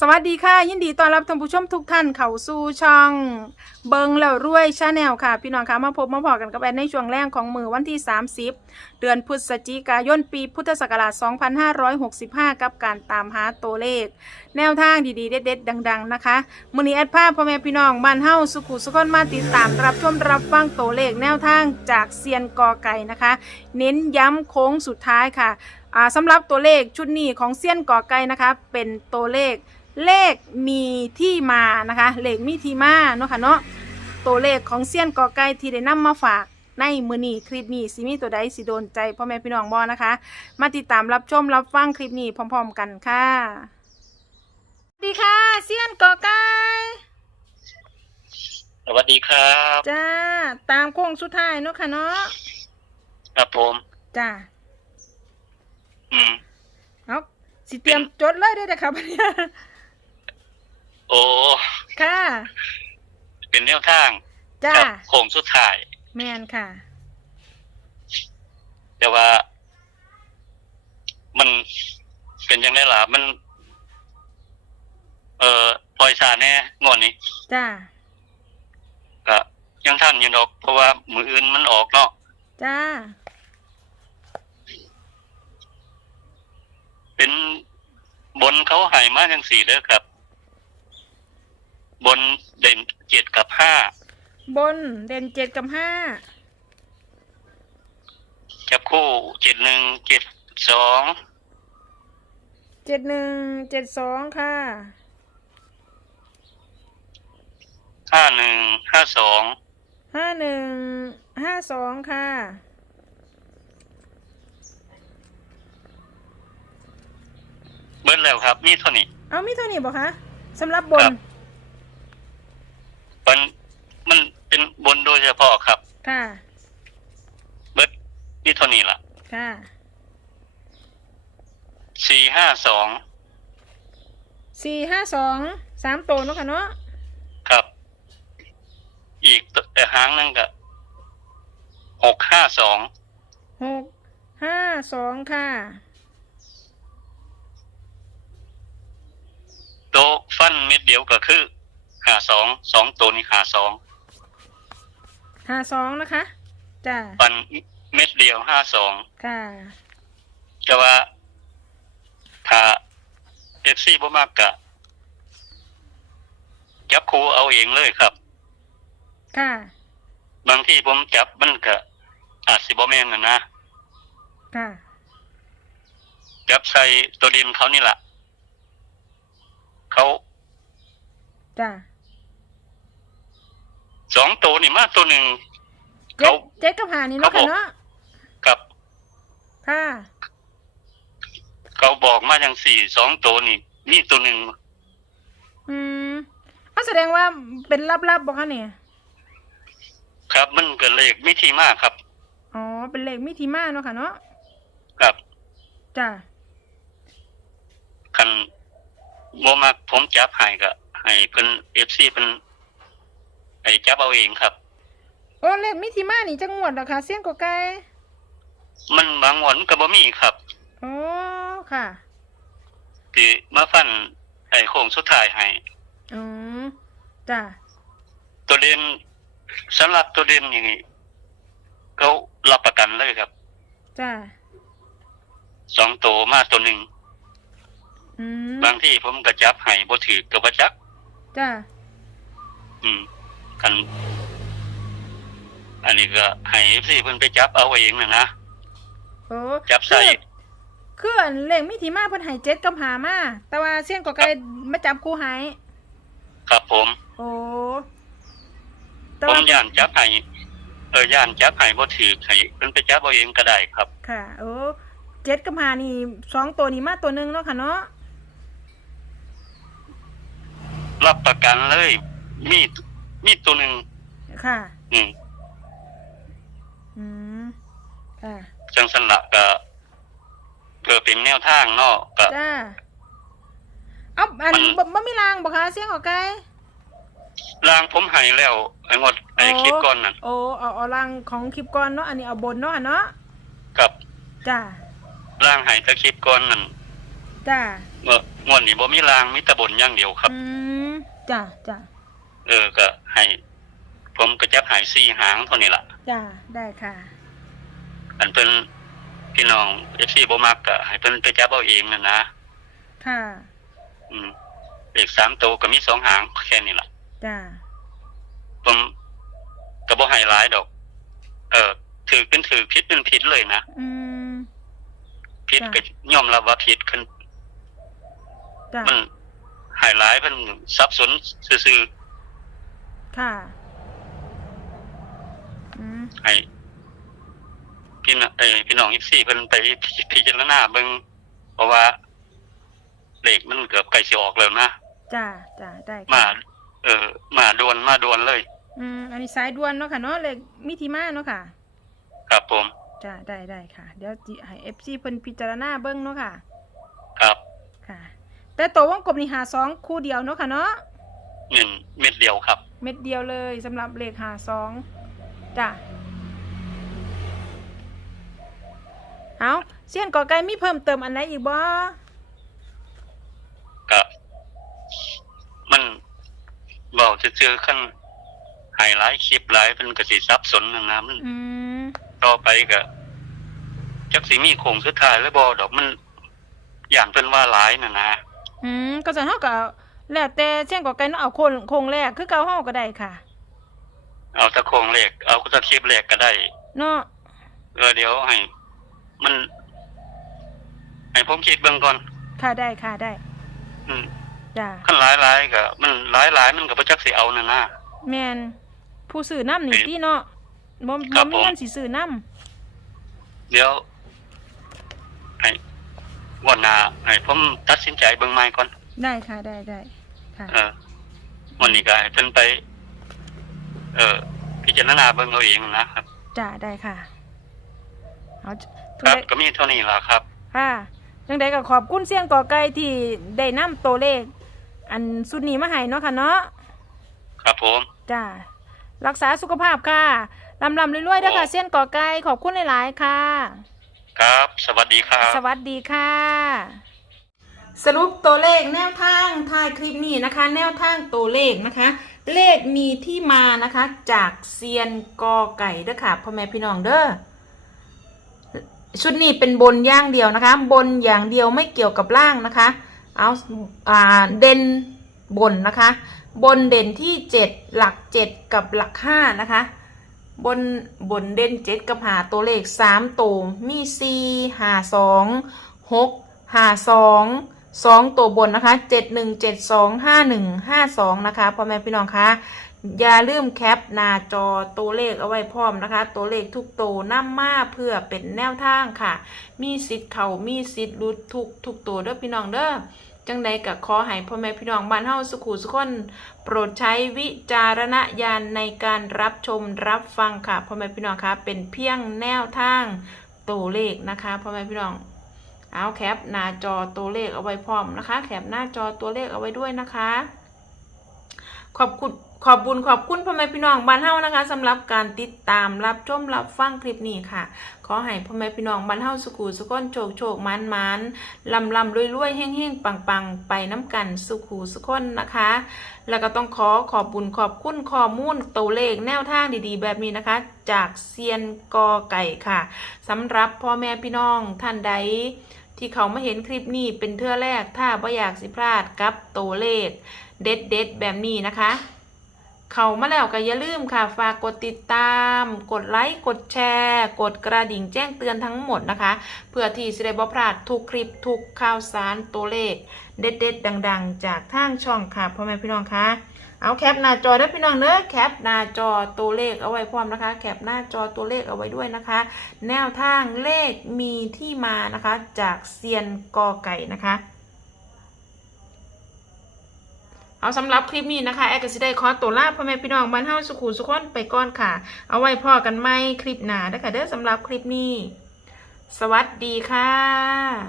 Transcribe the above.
สวัสดีค่ะ ยินดีต้อนรับท่านผู้ชมทุกท่านเข้าสู่ช่อง เบิงแล้วรวยชาแนลค่ะ พี่น้องคะมาพบมาพอกันกับแอนในช่วงแรกของมือวันที่ 30 เดือนพฤศจิกายนปีพุทธศักราช 2565 กับการตามหาตัวเลข แนวทางดีๆ เด็ดๆ ดัง ๆ นะคะมือนี้แอดภาพพ่อแม่พี่น้องบ้านเฮาสุขุสุขนมาติดตามรับชมรับฟังตัวเลขแนวทางจากเซียนกอไก่นะคะ เน้นย้ำโค้งสุดท้ายค่ะอ่าสำหรับตัวเลขชุดนี้ของเซียนกอไก่นะคะ เป็นตัวเลข เลขมีที่มานะคะ เลขมีที่มาเนาะค่ะเนาะตัวเลขของเซียนกอไก่ที่ได้นำมาฝากในมือนี้คลิปนี้สิมีตัวใดสิโดนใจพ่อแม่พี่น้องบอนะคะ มาติดตามรับชมรับฟังคลิปนี้พร้อม ๆ กันค่ะสวัสดีค่ะเซียนกอไก่สวัสดีครับจ้าตามโค้งสุดท้ายเนาะค่ะเนาะครับผมจ้าอืมเอาสิเตรียมจดเลยได้อนะครับเนี่ยโอ้ค่ะ เป็นแนวทางจ้าครับโค้งสุดท้าย แมนค่ะ แต่ว่า มันเป็นยังไงล่ะ มัน เอ่อปล่อยชาแน่งอนนี้ จ้าก็ยังท่านอยู่ดอก เพราะว่า มืออื่นมันออกเนาะจ้า เป็นบนเขาใหายมาจังสี่เด้อครับ บนเด่นเจ็ดกับห้าบนเด่นเจ็ดกับห้าจับคู่เจ็ดหนึ่งเจ็ดสองเจ็ดหนึ่งเจ็ดสองค่ะห้าหนึ่งห้าสองห้าหนึ่งห้าสองค่ะเบิ้ลแล้วครับ มีเท่านี้ เอามีเท่านี้บอกคะสำหรับบน ครับ มันมันเป็นบนโดยเฉพาะครับ ค่ะ เบิร์ดนี่เท่านี้ล่ะค่ะ สี่ห้าสองสี่ห้าสอง สามตัวเนาะค่ะเนาะ ครับ อีกแต่หางหนึงก็หกห้าสองหก ห้าสองค่ะ โตะฟันเม็ดเดียวก็คือ หาสองสองตัวนี้หาสองห้าสองนะคะจ้าฟันเม็ดเดียวห้าสองค่ะแต่ว่าถ้าเอฟซีบ่มากกะจับครูเอาเองเลยครับ ค่ะ บางที่ผมจับมันก็อาจสิบ่แม่นนะนะค่ะจับใส่ตัวดินเขานี่แหละเขาจ้า สองตัวนี่มาตัวหนึ่งเจ็ดเขา เจ็ดกับหานี่เนาะเขาบอกค่ะเนาะกับค่ะเขาบอกมาอย่างสี่สองตัวนี่นี่ตัวหนึ่งอืมเอาแสดงว่าเป็นลับๆบอกคะเนี่ยครับ มันเกิดเลขไม่ทีมากครับอ๋อเป็นเลขมิถิมาเนาะค่ะเนาะครับจ้าคันโมมากผมจับให้ก็ให้เพิ่นเอฟซีเพิ่น ให้จับเอาเองครับ โอ้เลขมิถิมานี่จะงวดเหรอคะเสียงกว่าไก่มันบางวันก็บ่มีครับอ๋อค่ะที่มาฟันไอ้โค้งสุดท้ายให้อ๋อจ้าตัวเด่นสำหรับตัวเด่นอย่างนี้เขารับประกันเลยครับจ้าสองตัวมาตัวหนึ่งอืมบางที่ผมก็จับให้บ่ถือก็บ่จัก จ้าอืม กัน อันนี้ก็ให้ FC เพิ่นไปจับเอาเองน่ะนะโอ้จับใส่คือคืออันเลขมิถิมาเพิ่นให้เจ็ดกับหามาแต่ว่าเสียงกว่าไก่มาจับคู่ให้ครับผมโอ้แต่ผมว่าย่านจับให้เออย่านจับให้บ่ถือให้เพิ่นไปจับเอาเองก็ได้ครับ ค่ะ โอ้เจ็ดกับหานี่สองตัวนี่มาตัวหนึ่งเนาะค่ะเนาะรับประกันเลย มี มีตัวหนึ่งค่ะ อืมอืมค่ะจังสันละก็เพื่อเป็นแนวทางเนาะก็ จ้าเอาอันมัน บ่บ่มีรางบ่คะเสียงของไก่รางผมให้แล้วไอ้งดไอ้คลิปก่อนนั่นโอ้เอาเอารางของคลิปก่อนเนาะอันนี้เอาบนเนาะอันเนาะกับจ้าร่างให้แตะคลิปก่อนนั่นจ้าเมื่องวดนี้บ่มีรางมีแต่บนอย่างเดียวครับ อืมจ้ะจ้ะ เออก็ให้ ผมก็จะใหายสี่หางเท่านี้ล่ะจ้ะได้ค่ะ อันเป็นพี่น้องเอฟซีบ่มักก็ให้เพิ่นไปจับเอาเองนั่นนะค่ะ อืมเลขสามตัวก็มีสองหางแค่นี้ล่ะจ้ะผมก็บ่ให้หลายดอก เออถือเป็นถือผิดเป็นผิดเลยนะอืมผิดจ้ะก็ยอมรับว่าผิดขึ้นจ้ะมันใหายหลายเพิ่นสับสนซื่อ ค่ะอืมๆให้พี่น้องเอ้ยพี่น้องอีซี่เพิ่นไปพิจารณาเบิ่งเพราะว่าเลขมันเกือบใกล้สิออกแล้วนะจ้ะจ้ะได้ค่ะมา เออมาดวนมาดวนเลย อืมอันนี้สายด่วนเนาะค่ะเนาะเลขมิถิมาเนาะค่ะครับผม จ้ะได้ได้ค่ะ เดี๋ยวจิให้เอฟซีเพิ่นพิจารณาเบิ่งเนาะค่ะ ครับค่ะ แต่ตัววงกลมนี่หาสองคู่เดียวเนาะค่ะเนาะ หนึ่งเม็ดเดียวครับ เม็ดเดียวเลยสำหรับเลขหาสองจ้ะเอาเสี้ยนกอไก่มีเพิ่มเติมอันไหนอีกบ่ก็มันบอกจะเจอขั้นไฮไลท์คลิปไลฟ์เป็นกสิซับสนนะนะมันอืมต่อไปก็จักสิมีโคงสุดท้ายแล้วบอดอกมัน อย่างเป็นว่าหลายนะนะ อืมก็จะเท่ากับ แล้วแต่เสี้ยนกอไก่เนาะเอาโคนโครงแรกคือเก่าเฮาก็ได้ค่ะ เอาตะโคงเลขเอาตะคลิปเลขก็ได้ เนาะเออเดี๋ยวให้ มัน ให้ผมคิดเบื้องก่อน ค่ะได้ค่ะได้อืมจ้ะขั้นหลายหลายๆก็มันหลายหลายๆมันก็บ่จักสิเอานะนะ แม่นผู้ซื้อน้ำนี่ติเนาะบ่ครับ่บมีผม เงินสิซื้อน้เดี๋ยวให้วันหน้าให้ผมตัดสินใจเบิ่งใหม่ก่อนำ ได้ค่ะได้ได้ค่ะ เออวันนี้ก็ให้เพิ่นไป เออพิจารณาเบิ่งเอาเองนะครับ จ้ะได้ค่ะเอาคทุรับ เรศก็มีเท่านี้ล่ะครับ ค่ะจังใดก็ขอบคุณเสียงกอไก่ที่ได้นำตัวเลข อันสุดนี้มาให้เนาะค่ะเนาะครับผม จ้ารักษาสุขภาพค่ะลำลำรวยๆเด้อค่ะโอ้เสียงกอไก่ขอบคุณหลายๆค่ะ ครับ สวัสดีครับ สวัสดีค่ะ สรุปตัวเลขแนวทางท้ายคลิปนี้นะคะ แนวทางตัวเลขนะคะ เลขมีที่มานะคะจากเซียนกอไก่เด้อค่ะพ่อแม่พี่น้องเด้อชุดนี้เป็นบนอย่างเดียวนะคะ บนอย่างเดียวไม่เกี่ยวกับล่างนะคะ เอาอ่าเด่นบนนะคะ บนเด่นที่ 7 หลัก 7 กับหลัก 5 นะคะ บนบนเด่น 7 กับหาตัวเลข3ตัวมี4 5 2 6 5 2 2ตัวบนนะคะ7 1 7 2 5 1 5 2นะคะพ่อแม่พี่น้องคะอย่าลืมแคปหน้าจอตัวเลขเอาไว้พร้อมนะคะ ตัวเลขทุกตัวนำมาเพื่อเป็นแนวทางค่ะ มีสิทธิ์เขามีสิทธิ์รุดทุกทุกตัวเด้อพี่น้องเด้อจังใดก็ขอให้พ่อแม่พี่น้องบ้านเฮาสุขุสุขคน โปรดใช้วิจารณญาณในการรับชมรับฟังค่ะพ่อแม่พี่น้องคะเป็นเพียงแนวทางตัวเลขนะคะพ่อแม่พี่น้อง เอาแคปหน้าจอตัวเลขเอาไว้พร้อมนะคะ แคปหน้าจอตัวเลขเอาไว้ด้วยนะคะ ขอบคุณขอบบุญขอบคุณพ่อแม่พี่น้องบ้านเฮานะคะสำหรับการติดตามรับชมรับฟังคลิปนี้ค่ะ ขอให้พ่อแม่พี่น้องบ้านเฮาสุขุสุขคนโชคโชคมันมันลำลำรวยรวยๆเฮ่งเฮ่งปังปังไปน้ำกันสุขุสุขนนะคะ แล้วก็ต้องขอขอบบุญขอบคุณข้อมูลตัวเลขแนวทางดีๆ แบบนี้นะคะ จากเซียนกอไก่ค่ะสำหรับพ่อแม่พี่น้องท่านใด ที่เขามาเห็นคลิปนี้เป็นเทื่อแรกถ้าบ่อยากสิพลาดกับตัวเลข เด็ดเด็ดแบบนี้นะคะ เขามาแล้วก็อย่าลืมค่ะ ฝากกดติดตาม กดไลค์กดแชร์ กดกระดิ่งแจ้งเตือนทั้งหมดนะคะ เพื่อที่จะได้บ่พลาดทุกคลิปทุกข่าวสารตัวเลข เด็ดเด็ดดัง ๆ จากทางช่องค่ะพ่อแม่พี่น้องคะ เอาแคปหน้าจอได้อพี่น้องเนอะแคปหน้าจอตัวเลขเอาไว้พร้อมนะคะ แคปหน้าจอตัวเลขเอาไว้ด้วยนะคะ แนวทางเลขมีที่มานะคะ จากเซียนกอไก่นะคะเอาสำหรับคลิปนี้นะคะแอดก็สิได้ขอตัวลาพ่อแม่พี่น้องบ้านเฮาสุขุสุขคนไปก่อนค่ะ เอาไว้พอกันไหมคลิปหน้าเด้อค่ะเด้อสำหรับคลิปนี้ สวัสดีค่ะ